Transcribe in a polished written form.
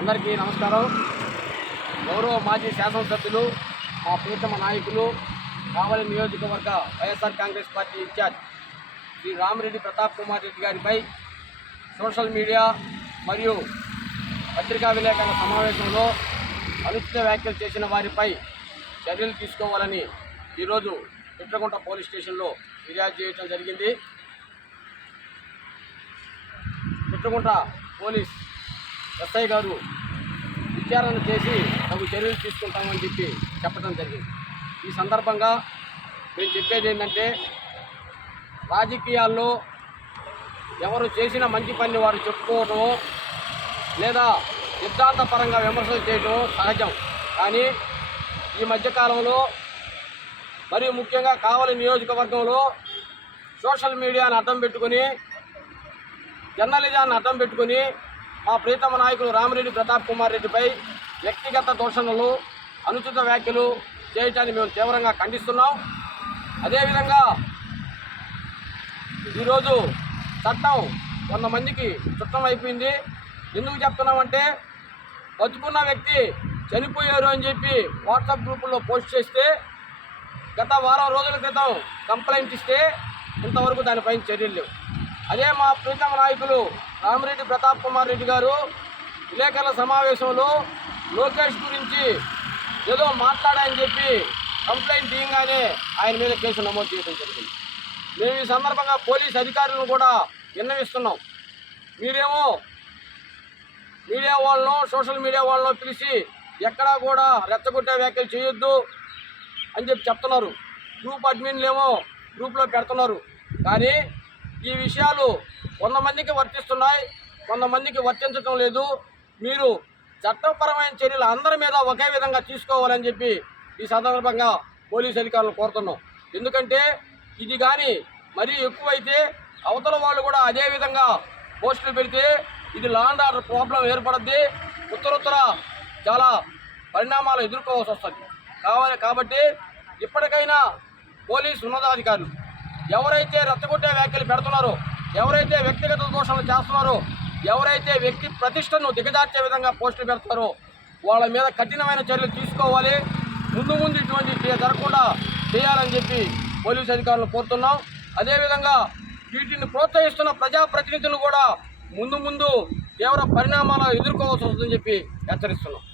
అందరికీ నమస్కారం. గౌరవ మాజీ శాసనసభ్యులు మా ప్రీతమ నాయకులు కావలి నియోజకవర్గ వైఎస్ఆర్ కాంగ్రెస్ పార్టీ ఇన్ఛార్జ్ శ్రీ రామిరెడ్డి ప్రతాప్ కుమార్ రెడ్డి గారిపై సోషల్ మీడియా మరియు పత్రికా విలేకరుల సమావేశంలో అనుచిత వ్యాఖ్యలు చేసిన వారిపై చర్యలు తీసుకోవాలని ఈరోజు పిట్రగుంట పోలీస్ స్టేషన్లో ఫిర్యాదు చేయడం జరిగింది. పిట్రగుంట పోలీస్ ఎస్ఐ గారు విచారణ చేసి తగు చర్యలు తీసుకుంటామని చెప్పడం జరిగింది. ఈ సందర్భంగా మేము చెప్పేది ఏంటంటే, రాజకీయాల్లో ఎవరు చేసిన మంచి పని వారు చెప్పుకోవటం లేదా సిద్ధాంతపరంగా విమర్శలు చేయడం సహజం. కానీ ఈ మధ్యకాలంలో మరియు ముఖ్యంగా కావలి నియోజకవర్గంలో సోషల్ మీడియాను అడ్డం పెట్టుకుని, జర్నలిజాన్ని అడ్డం పెట్టుకుని మా ప్రీతమ నాయకులు రామిరెడ్డి ప్రతాప్ కుమార్ రెడ్డిపై వ్యక్తిగత దూషణలు, అనుచిత వ్యాఖ్యలు చేయటాన్ని మేము తీవ్రంగా ఖండిస్తున్నాం. అదేవిధంగా ఈరోజు చట్టం కొంతమందికి చుట్టం అయిపోయింది. ఎందుకు చెప్తున్నామంటే, బతుకున్న వ్యక్తి చనిపోయారు అని చెప్పి వాట్సాప్ గ్రూపుల్లో పోస్ట్ చేస్తే గత వారం రోజుల క్రితం కంప్లైంట్ ఇస్తే ఇంతవరకు దానిపైన చర్యలు లేవు. అదే మా ప్రీతమ నాయకులు రామిరెడ్డి ప్రతాప్ కుమార్ రెడ్డి గారు విలేకరుల సమావేశంలో లోకేష్ గురించి ఏదో మాట్లాడాయని చెప్పి కంప్లైంట్ తీయగానే ఆయన మీద కేసు నమోదు చేయడం జరిగింది. మేము ఈ సందర్భంగా పోలీస్ అధికారులను కూడా విన్నవిస్తున్నాం. మీరేమో మీడియా వాళ్ళను, సోషల్ మీడియా వాళ్ళను పిలిచి ఎక్కడా కూడా రెచ్చగొట్టే వ్యాఖ్యలు చేయొద్దు అని చెప్తున్నారు. గ్రూప్ అడ్మిన్లేమో గ్రూప్లో పెడుతున్నారు. కానీ ఈ విషయాలు కొంతమందికి వర్తిస్తున్నాయి, కొంతమందికి వర్తించడం లేదు. మీరు చట్టపరమైన చర్యలు అందరి మీద ఒకే విధంగా తీసుకోవాలని చెప్పి ఈ సందర్భంగా పోలీస్ అధికారులు కోరుతున్నాం. ఎందుకంటే ఇది కానీ మరీ ఎక్కువైతే అవతల వాళ్ళు కూడా అదే విధంగా పోస్టులు పెడితే ఇది లా అండ్ ఆర్డర్ ప్రాబ్లం ఏర్పడుద్ది. ఉత్తరోత్తర చాలా పరిణామాలు ఎదుర్కోవాల్సి వస్తుంది. కాబట్టి ఇప్పటికైనా పోలీసు ఉన్నతాధికారులు ఎవరైతే రెచ్చగొట్టే వ్యాఖ్యలు పెడుతున్నారో, ఎవరైతే వ్యక్తిగత దోషాలు చేస్తున్నారో, ఎవరైతే వ్యక్తి ప్రతిష్టను దిగజార్చే విధంగా పోస్టులు పెడతారో వాళ్ళ మీద కఠినమైన చర్యలు తీసుకోవాలి. ముందు ఇటువంటి జరగకుండా చేయాలని చెప్పి పోలీసు అధికారులు కోరుతున్నాం. అదేవిధంగా వీటిని ప్రోత్సహిస్తున్న ప్రజాప్రతినిధులు కూడా ముందు తీవ్ర పరిణామాలు ఎదుర్కోవాల్సి వస్తుందని చెప్పి హెచ్చరిస్తున్నాం.